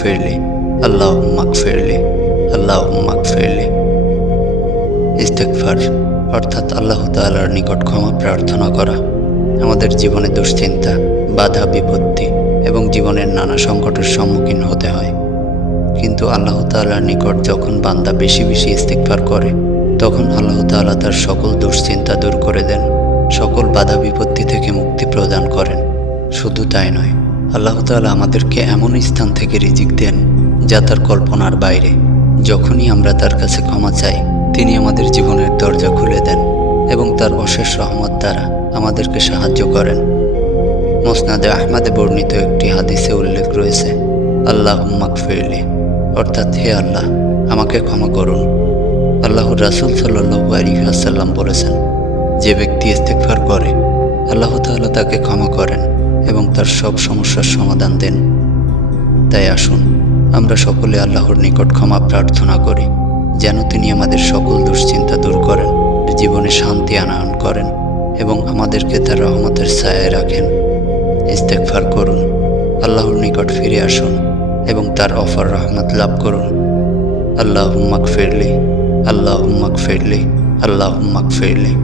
মাগফিরলি, আল্লাহুম্মা মাগফিরলি, আল্লাহুম্মা মাগফিরলি। ইস্তেগফার অর্থাৎ আল্লাহ তাআলার নিকট ক্ষমা প্রার্থনা করা। আমাদের জীবনে দুশ্চিন্তা, বাধা বিপত্তি এবং জীবনের নানা সংকটের সম্মুখীন হতে হয়, কিন্তু আল্লাহ তাআলার নিকট যখন বান্দা বেশি বেশি ইস্তেগফার করে, তখন আল্লাহ তাআলা তার সকল দুশ্চিন্তা দূর করে দেন, সকল বাধা বিপত্তি থেকে মুক্তি প্রদান করেন। শুধু তাই নয়, আল্লাহ তাআলা আমাদেরকে এমন স্থান থেকে রিজিক দেন যা তার কল্পনার বাইরে। যখনই আমরা তার কাছে ক্ষমা চাই, তিনি আমাদের জীবনের দরজা খুলে দেন এবং তার অশেষ রহমত দ্বারা আমাদেরকে সাহায্য করেন। মুসনাদে আহমদে বর্ণিত একটি হাদিসে উল্লেখ রয়েছে, আল্লাহুম্মা মাগফিরলি অর্থাৎ হে আল্লাহ, আমাকে ক্ষমা করুন। আল্লাহর রাসূল সাল্লাল্লাহু আলাইহি ওয়াসাল্লাম বলেছেন, যে ব্যক্তি ইস্তেগফার করে, আল্লাহ তাআলা তাকে ক্ষমা করেন এবং তার সব সমস্যার সমাধান দেন। তাই আসুন আমরা সকলে আল্লাহর নিকট ক্ষমা প্রার্থনা করি, যেন তিনি আমাদের সকল দুশ্চিন্তা দূর করেন, জীবনে শান্তি আনয়ন করেন এবং আমাদেরকে তার রহমতের ছায়ায় রাখেন। ইস্তেগফার করুন, আল্লাহর নিকট ফিরে আসুন এবং তার অপার রহমত লাভ করুন। আল্লাহুম্মা মাগফিরলি, আল্লাহুম্মা মাগফিরলি, আল্লাহুম্মা মাগফিরলি।